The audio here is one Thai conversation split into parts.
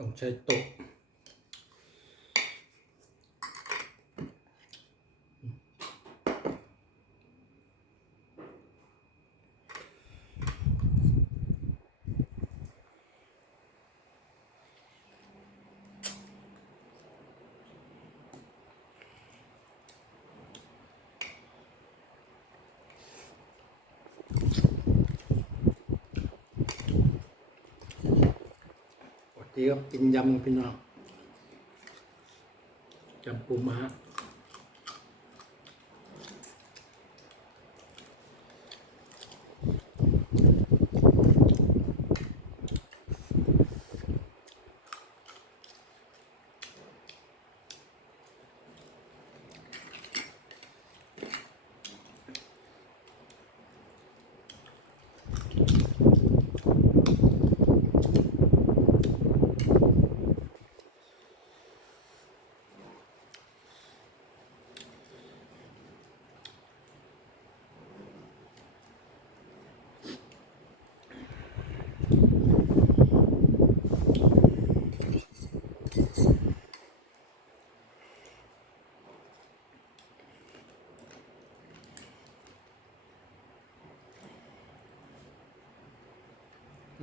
ต้อง ใช้โต๊ะปกติก็กินยำกับพี่น้องจำปูม้า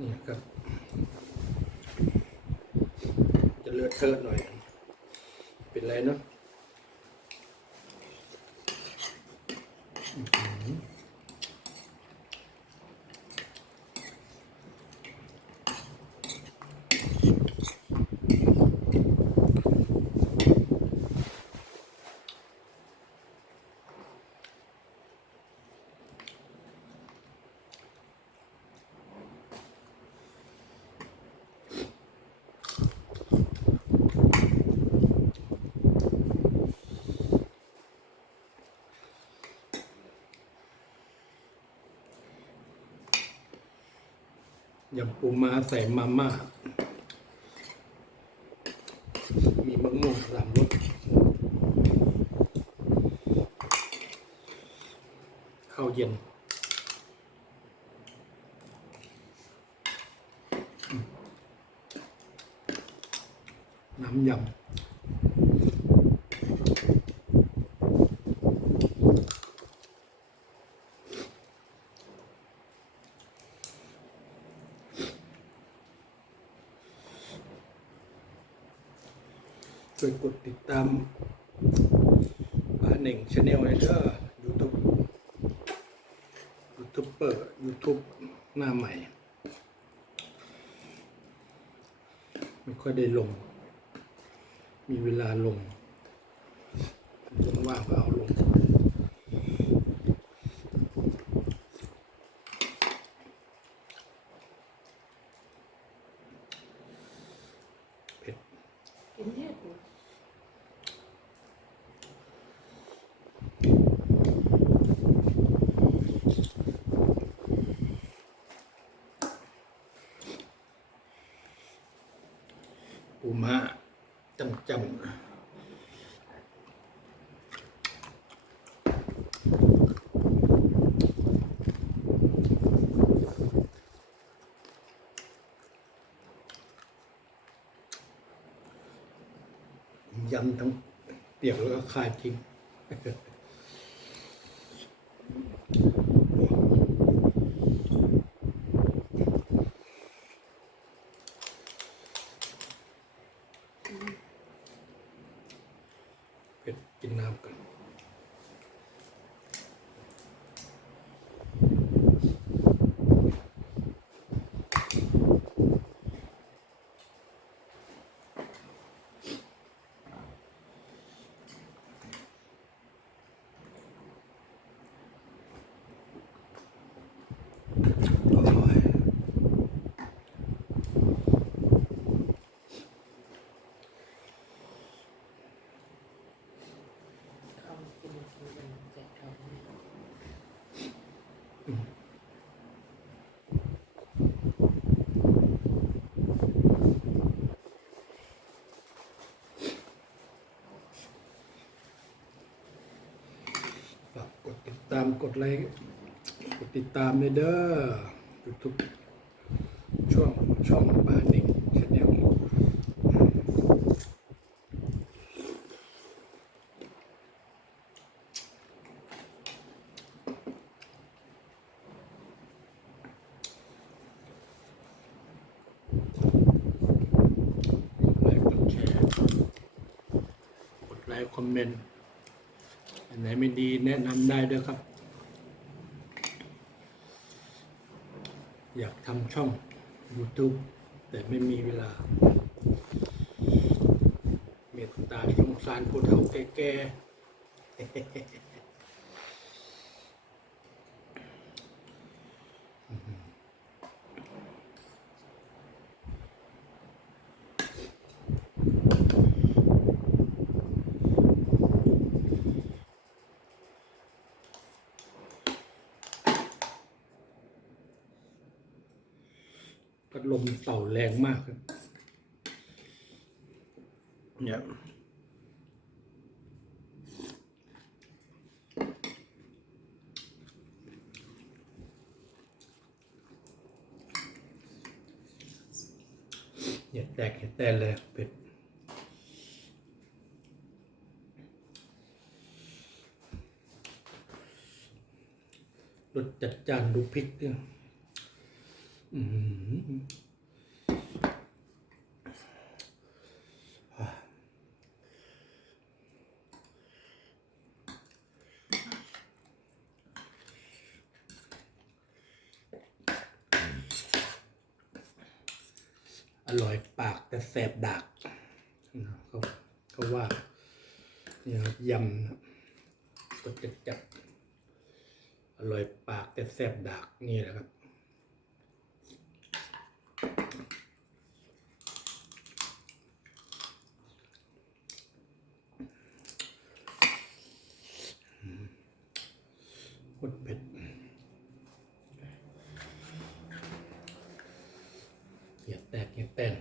นี่ครับ จะเลือดเทิดหน่อย เป็นไรเนาะ ยำปูม้าใส่มาม่า มีมะม่วงสามรสข้าวเย็น น้ำยำ ช่วยกดติดตามป้าหนึ่งชาแนลเลยเด้อยูทูบยูทูบเบอร์ยูทูบหน้าใหม่ ไม่ค่อยได้ลง มีเวลาลงว่างก็เอาลง กินเทศอยู่ปูม้าจำจำ ยำทั้งเปียกแล้วก็คายทิ้งเผ็ดกินน้ำกันามกดไลค์กดติดตามในเด้อยูทูบช่วงช่องบ้าเด็กชแนลคอมเมนต์ไหนไม่ดีแนะนำได้ด้วยครับ อยากทำช่อง YouTube แต่ไม่มีเวลา เมตตาสงสารผู้เฒ่าแก่ๆ พัดลมเต่าแรงมากครับเนี่ยอย่าแตกอย่าแตนเลยเป็ดรสจัดจานดูพริกเนี่ย อร่อยปากแต่แสบดากเขาเขาว่าเนี่ยครับยำนะครับรสจัดจัดอร่อยปากแต่แสบดากนี่แหละครับ โคตรเผ็ดอย่าแตกอย่าแตน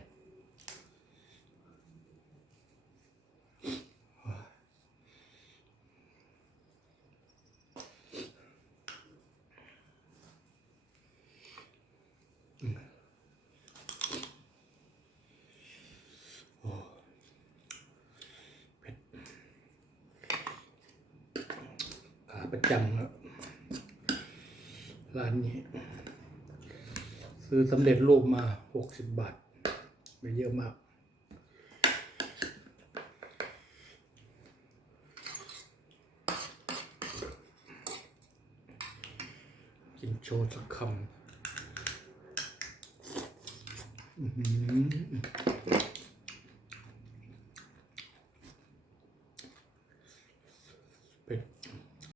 เผ็ดขาประจำครับ ร้านนี้ ซื้อสำเร็จรูปมาหกสิบบาทไม่เยอะมาก กินโชว์สักคำ